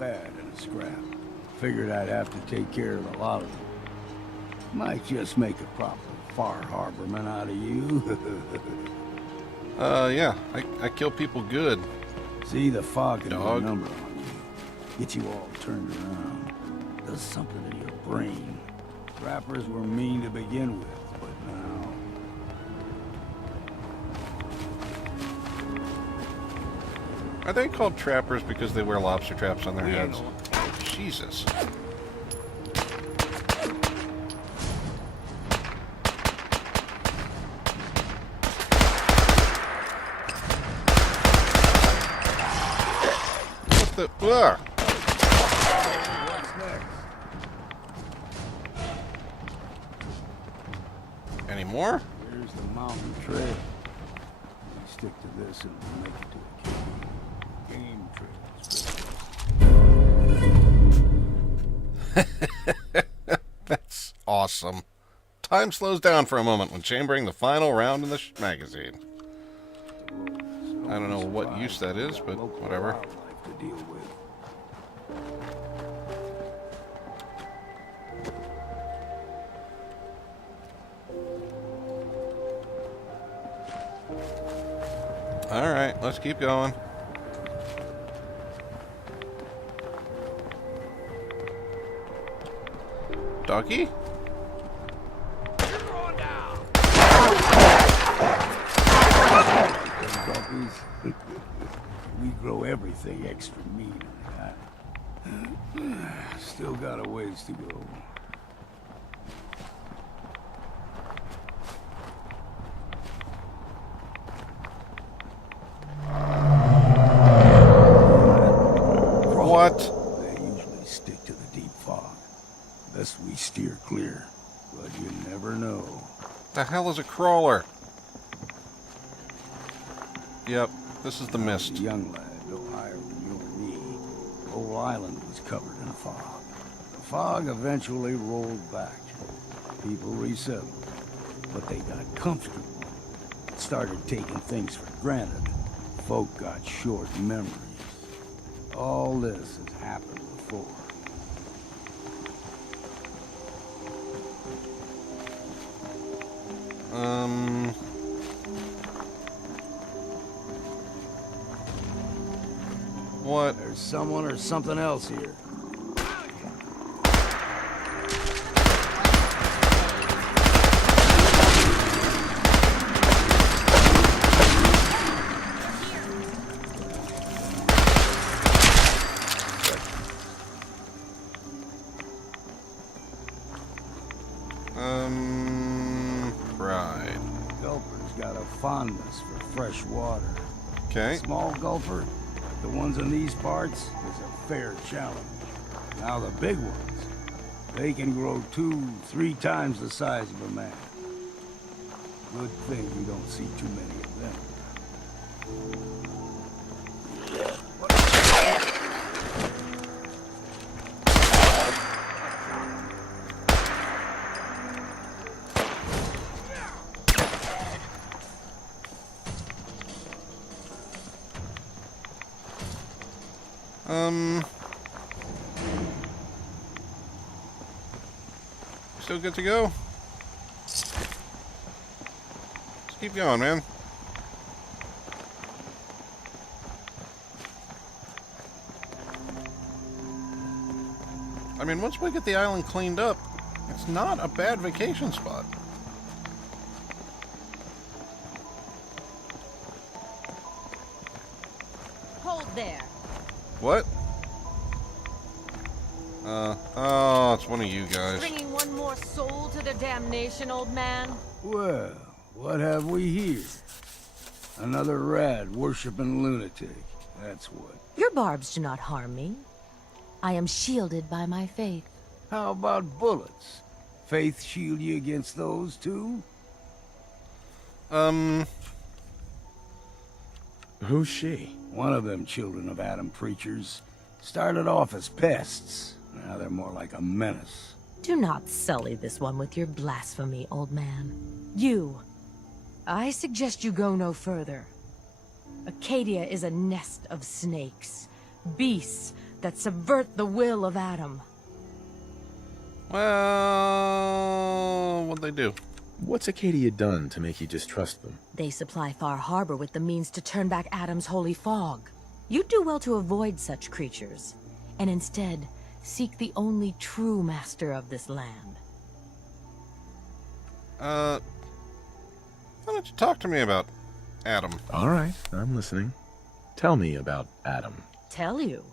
bad in a scrap. Figured I'd have to take care of a lot of them. Might just make a proper far harborman out of you. Yeah, I kill people good. See, the fog can do a Dog. number on you. Get you all turned around. Does something to your brain. Rappers were mean to begin with, but now... Are they called trappers because they wear lobster traps on their heads? Jesus. What the... Ugh. What's next? Any more? Here's the mountain trail. We stick to this and we'll make it to a game trail. That's awesome. Time slows down for a moment when chambering the final round in the magazine. I don't know what use that is, but whatever. Wildlife to deal with. All right, let's keep going. Doggy? Puppies. We grow everything extra mean. Still got a ways to go. What? They usually stick to the deep fog. Best we steer clear. But you never know. The hell is a crawler? Yep, this is the A mist. young lad, no higher than you or me. The whole island was covered in fog. The fog eventually rolled back. People resettled, but they got comfortable. Started taking things for granted. Folk got short memories. All this has happened before. What? There's someone or something else here. Right. Gulper's got a fondness for fresh water. Okay. Small gulper, the ones in these parts, is a fair challenge. Now the big ones, they can grow 2-3 times the size of a man. Good thing you don't see too many of them. Still good to go? Let's keep going, man. I mean, once we get the island cleaned up, it's not a bad vacation spot. Hold there. What? Oh, it's one of you guys. Bringing one more soul to the damnation, old man. Well, what have we here? Another rad worshipping lunatic. That's what. Your barbs do not harm me. I am shielded by my faith. How about bullets? Faith shield you against those too? Who's she? One of them children of Adam preachers. Started off as pests. Now they're more like a menace. Do not sully this one with your blasphemy, old man. You. I suggest you go no further. Acadia is a nest of snakes. Beasts that subvert the will of Adam. Well, what'd they do? What's Acadia done to make you distrust them? They supply Far Harbor with the means to turn back Adam's holy fog. You'd do well to avoid such creatures, and instead seek the only true master of this land. Why don't you talk to me about Adam? All right, I'm listening. Tell me about Adam. Tell you.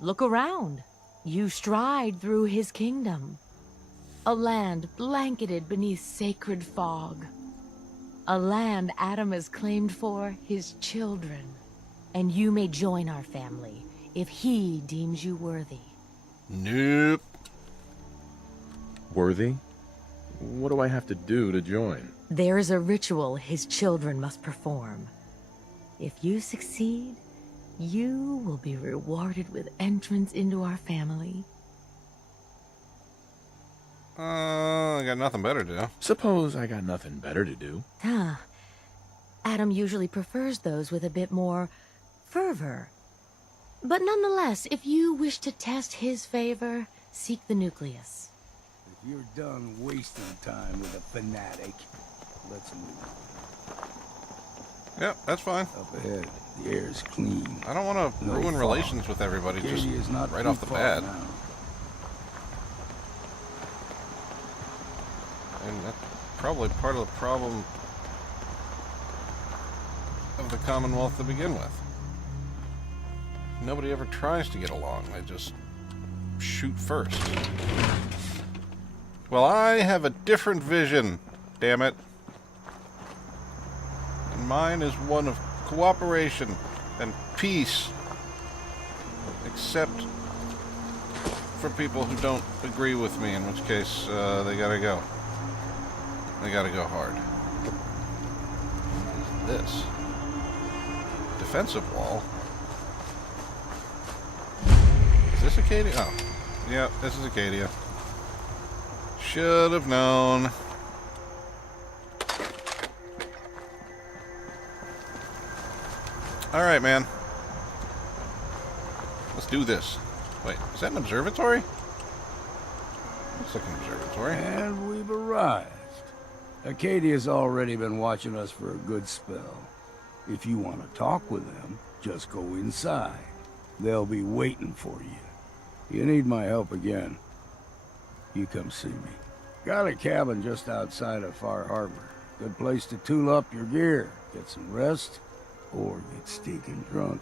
Look around. You stride through his kingdom. A land blanketed beneath sacred fog. A land Adam has claimed for his children. And you may join our family if he deems you worthy. Nope. Worthy? What do I have to do to join? There is a ritual his children must perform. If you succeed, you will be rewarded with entrance into our family. I got nothing better to do. Suppose I got nothing better to do. Adam usually prefers those with a bit more fervor. But nonetheless, if you wish to test his favor, seek the nucleus. If you're done wasting time with a fanatic, let's move. Yep, that's fine. Up ahead, the air's clean. I don't want to No ruin fog. relations with everybody just Acadia is not right too off the far bat. now. And that's probably part of the problem of the Commonwealth to begin with. Nobody ever tries to get along. They just shoot first. Well, I have a different vision, damn it. And mine is one of cooperation and peace. Except for people who don't agree with me, in which case they gotta go. They gotta go hard. What is this? Defensive wall? Is this Acadia? Oh. Yeah, this is Acadia. Should have known. Alright, man. Let's do this. Wait, is that an observatory? Looks like an observatory. And we've arrived. Acadia's already been watching us for a good spell. If you want to talk with them, just go inside. They'll be waiting for you. You need my help again, you come see me. Got a cabin just outside of Far Harbor. Good place to tool up your gear, get some rest, or get stinking drunk.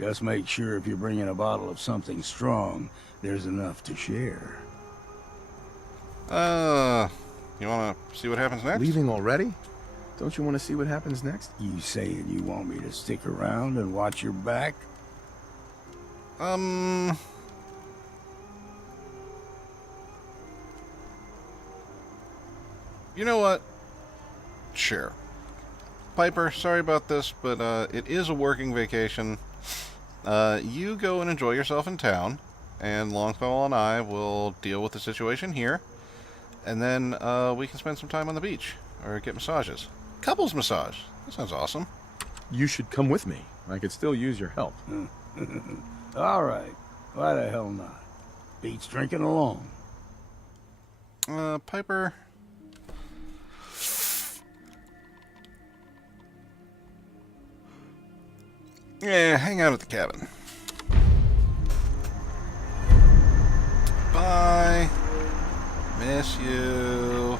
Just make sure if you're bringing a bottle of something strong, there's enough to share. You want to see what happens next? Leaving already? Don't you want to see what happens next? You saying you want me to stick around and watch your back? You know what? Sure. Piper, sorry about this, but it is a working vacation. You go and enjoy yourself in town, and Longfellow and I will deal with the situation here, and then we can spend some time on the beach, or get massages. Couples massage. That sounds awesome. You should come with me. I could still use your help. All right. Why the hell not? Beats drinking alone. Piper... Yeah, hang out at the cabin. Bye. Miss you.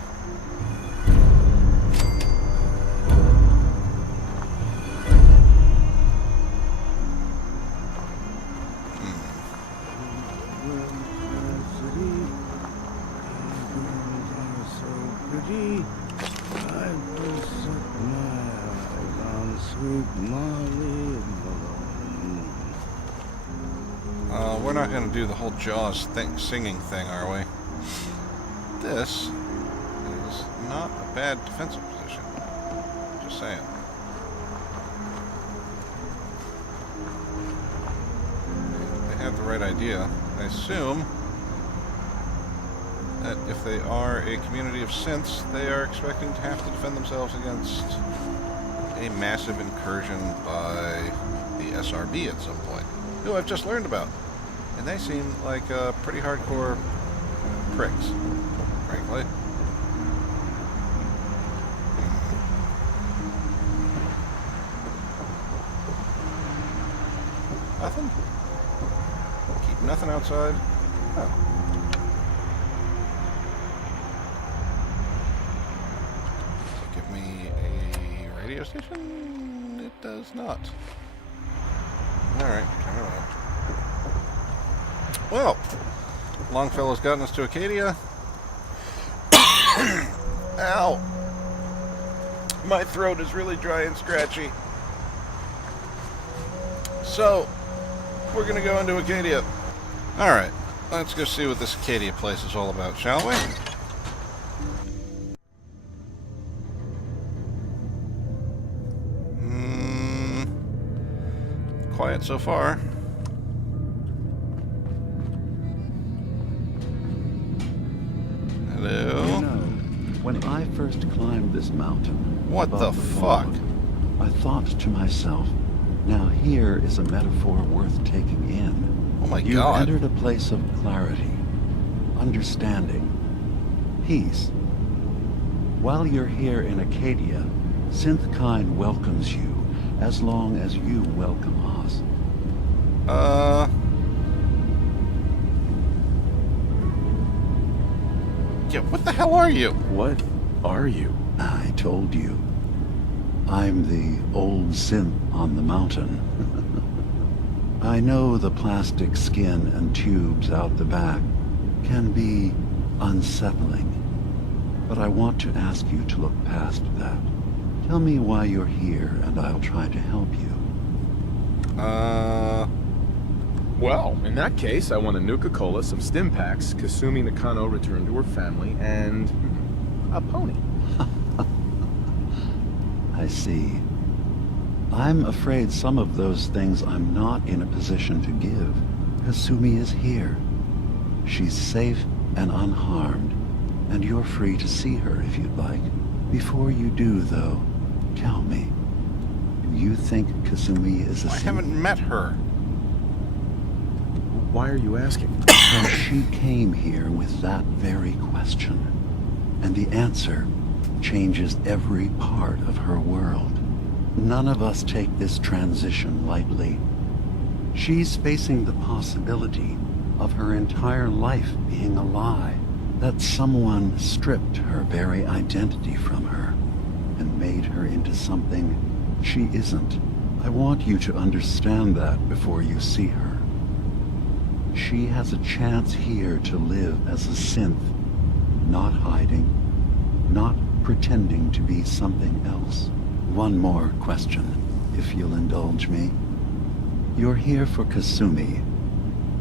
We're not going to do the whole Jaws singing thing, are we? This is not a bad defensive position. Just saying. They have the right idea. I assume that if they are a community of synths, they are expecting to have to defend themselves against a massive incursion by the SRB at some point. who I've just learned about. And they seem like pretty hardcore pricks, frankly. Nothing? Keep nothing outside? Oh. Does it give me a radio station? It does not. Alright, turn it on. Well, Longfellow's gotten us to Acadia. Ow! My throat is really dry and scratchy. So, we're gonna go into Acadia. Alright, let's go see what this Acadia place is all about, shall we? Quiet so far. Hello? You know, when I first climbed this mountain, What the above fuck? fog, I thought to myself, now here is a metaphor worth taking in. Oh my You've god. entered a place of clarity, understanding, peace. While you're here in Acadia, Synthkind welcomes you as long as you welcome us. Yeah, what the hell are you? What are you? I told you. I'm the old synth on the mountain. I know the plastic skin and tubes out the back can be unsettling, but I want to ask you to look past that. Tell me why you're here, and I'll try to help you. Well, in that case, I want a Nuka-Cola, some stim packs, Kasumi Nakano returned to her family, and a pony. I see. I'm afraid some of those things I'm not in a position to give. Kasumi is here. She's safe and unharmed, and you're free to see her if you'd like. Before you do, though, tell me, do you think Kasumi is a I synth? haven't met her. Why are you asking? Well, she came here with that very question, and the answer changes every part of her world. None of us take this transition lightly. She's facing the possibility of her entire life being a lie, that someone stripped her very identity from her and made her into something she isn't. I want you to understand that before you see her. She has a chance here to live as a synth, not hiding, not pretending to be something else. One more question, if you'll indulge me. You're here for Kasumi,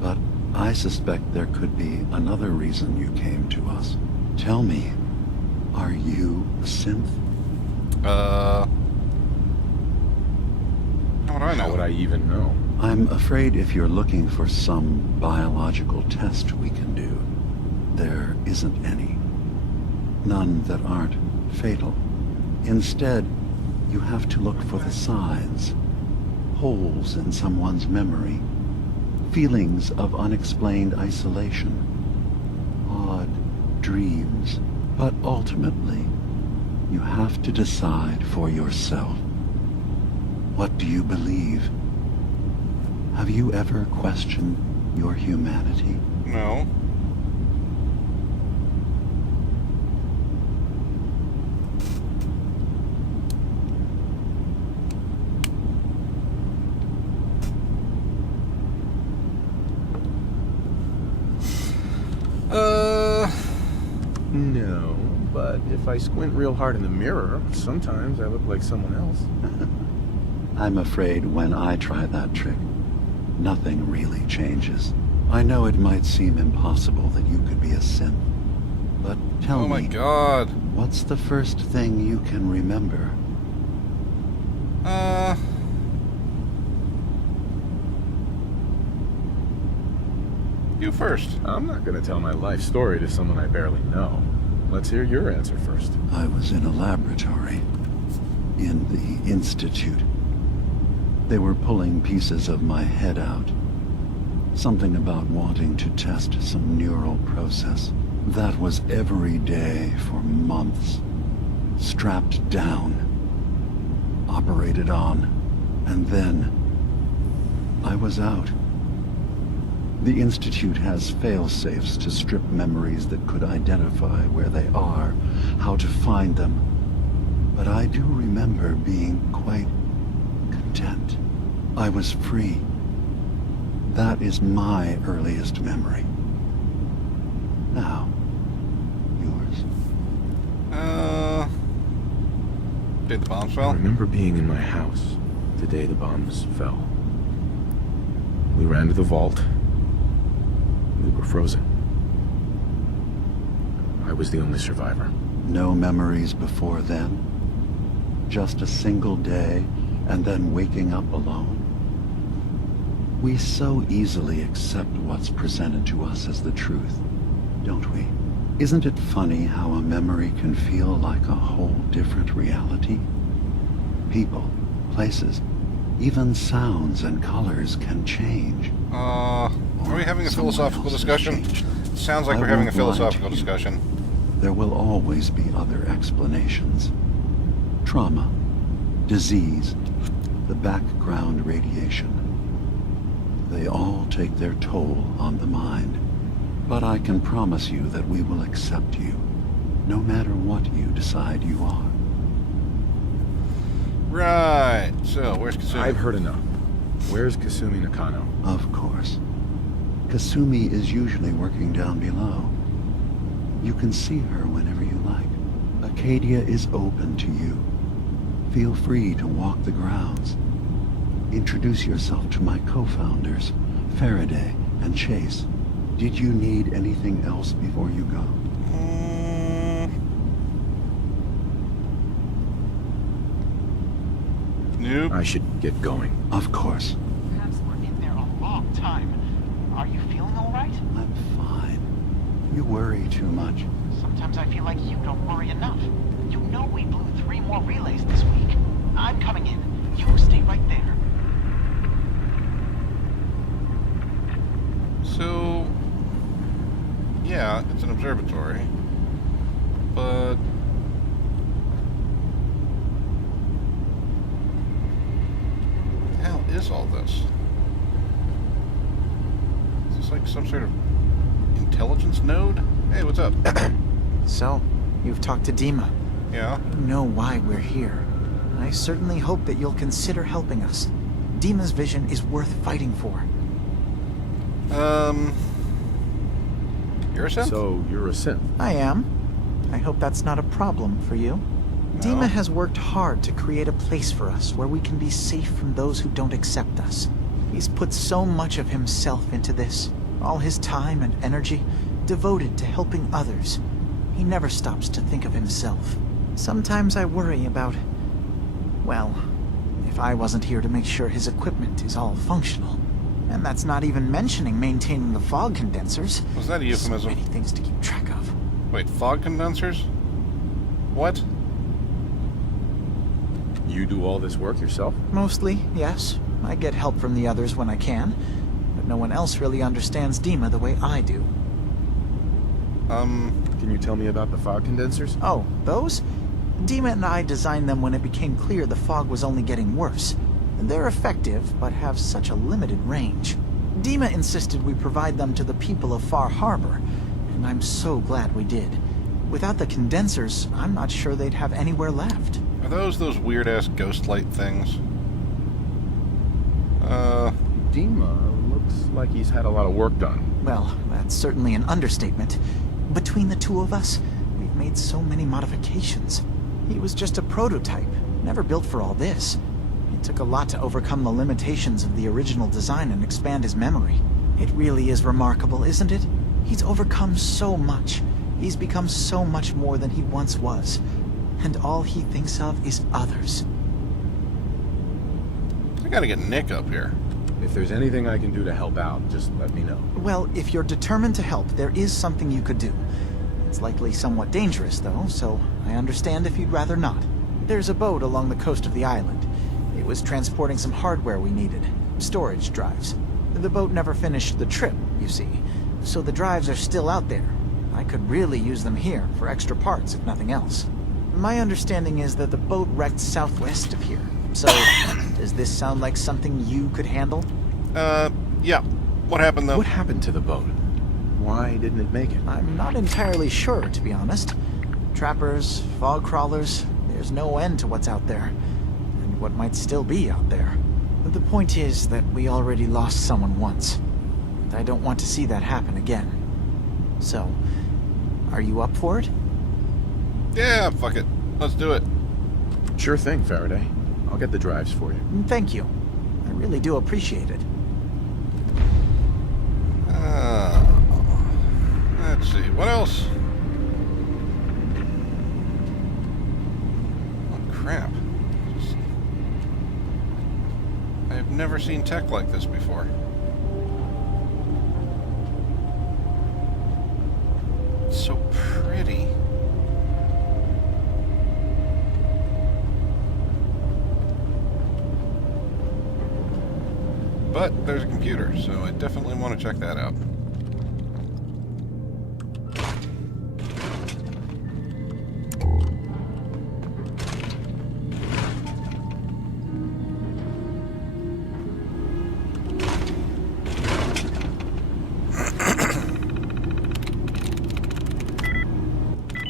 but I suspect there could be another reason you came to us. Tell me, are you a synth? How would I How would know? I even know? I'm afraid if you're looking for some biological test we can do, there isn't any. None that aren't fatal. Instead, you have to look for the signs, holes in someone's memory, feelings of unexplained isolation, odd dreams. But ultimately, you have to decide for yourself. What do you believe? Have you ever questioned your humanity? No. No, but if I squint real hard in the mirror, sometimes I look like someone else. I'm afraid when I try that trick, nothing really changes. I know it might seem impossible that you could be a synth, but tell Oh my me, god. what's the first thing you can remember? You first. I'm not gonna tell my life story to someone I barely know. Let's hear your answer first. I was in a laboratory, in the Institute. They were pulling pieces of my head out, Something about wanting to test some neural process. That was every day for months. Strapped down, operated on, and then I was out. The Institute has fail-safes to strip memories that could identify where they are, how to find them. But I do remember being quite content. I was free. That is my earliest memory. Now, yours. Did the bombs I fall? remember being in my house the day the bombs fell. We ran to the vault. We were frozen. I was the only survivor. No memories before then? Just a single day, and then waking up alone? We so easily accept what's presented to us as the truth, don't we? Isn't it funny how a memory can feel like a whole different reality? People, places, even sounds and colors can change. Are we having a Someone philosophical else has discussion? changed. Sounds like I we're having a won't lie to philosophical you. discussion. There will always be other explanations. Trauma, disease, the background radiation. They all take their toll on the mind. But I can promise you that we will accept you, no matter what you decide you are. Right. So, where's Kasumi? I've heard enough. Where's Kasumi Nakano? Of course. Kasumi is usually working down below. You can see her whenever you like. Acadia is open to you. Feel free to walk the grounds. Introduce yourself to my co-founders, Faraday and Chase. Did you need anything else before you go? Nope. I should get going. Of course. Perhaps we're in there a long time. Are you feeling all right? I'm fine. You worry too much. Sometimes I feel like you don't worry enough. You know we blew 3 more relays this week. I'm coming in. You stay right there. So, yeah, it's an observatory, but what the hell is all this? Is this like some sort of intelligence node? Hey, what's up? So, you've talked to DiMA. Yeah. You know why we're here. I certainly hope that you'll consider helping us. DiMA's vision is worth fighting for. You're a synth? So, you're a synth. I am. I hope that's not a problem for you. No. DiMA has worked hard to create a place for us where we can be safe from those who don't accept us. He's put so much of himself into this, all his time and energy devoted to helping others. He never stops to think of himself. Sometimes I worry about, well, if I wasn't here to make sure his equipment is all functional. And that's not even mentioning maintaining the fog condensers. Was that a So euphemism? many things to keep track of. Wait, fog condensers? What? You do all this work yourself? Mostly, yes. I get help from the others when I can. But no one else really understands DiMA the way I do. Can you tell me about the fog condensers? Oh, those? DiMA and I designed them when it became clear the fog was only getting worse. They're effective, but have such a limited range. DiMA insisted we provide them to the people of Far Harbor, and I'm so glad we did. Without the condensers, I'm not sure they'd have anywhere left. Are those weird-ass ghost light things? DiMA looks like he's had a lot of work done. Well, that's certainly an understatement. Between the two of us, we've made so many modifications. He was just a prototype, never built for all this. It took a lot to overcome the limitations of the original design and expand his memory. It really is remarkable, isn't it? He's overcome so much. He's become so much more than he once was. And all he thinks of is others. I gotta get Nick up here. If there's anything I can do to help out, just let me know. Well, if you're determined to help, there is something you could do. It's likely somewhat dangerous, though, so I understand if you'd rather not. There's a boat along the coast of the island. It was transporting some hardware we needed. Storage drives. The boat never finished the trip, you see, so the drives are still out there. I could really use them here for extra parts, if nothing else. My understanding is that the boat wrecked southwest of here. So, does this sound like something you could handle? Yeah. What happened, though? What happened to the boat? Why didn't it make it? I'm not entirely sure, to be honest. Trappers, fog crawlers, there's no end to what's out there. And what might still be out there. But the point is that we already lost someone once. And I don't want to see that happen again. So, are you up for it? Yeah, fuck it. Let's do it. Sure thing, Faraday. I'll get the drives for you. Thank you. I really do appreciate it. Let's see. What else? Oh, crap. I've never seen tech like this before. It's so pretty. But there's a computer, so I definitely want to check that out.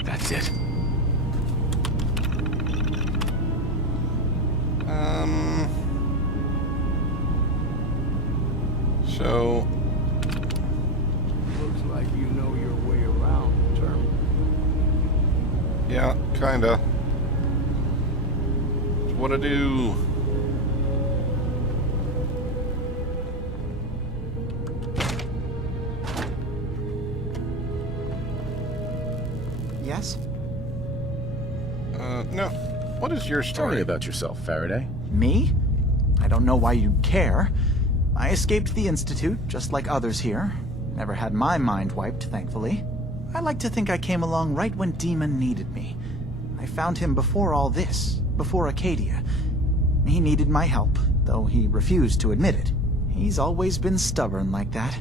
That's it. So... Looks like you know your way around the terminal. yeah, kinda. So what to do? Yes? No. What is your Tell me story? about yourself, Faraday. Me? I don't know why you'd care. I escaped the Institute, just like others here. Never had my mind wiped, thankfully. I like to think I came along right when DiMA needed me. I found him before all this, before Acadia. He needed my help, though he refused to admit it. He's always been stubborn like that.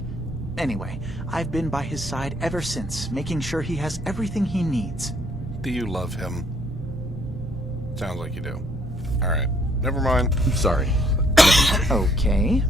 Anyway, I've been by his side ever since, making sure he has everything he needs. Do you love him? Sounds like you do. Alright. Never mind. I'm sorry. Okay,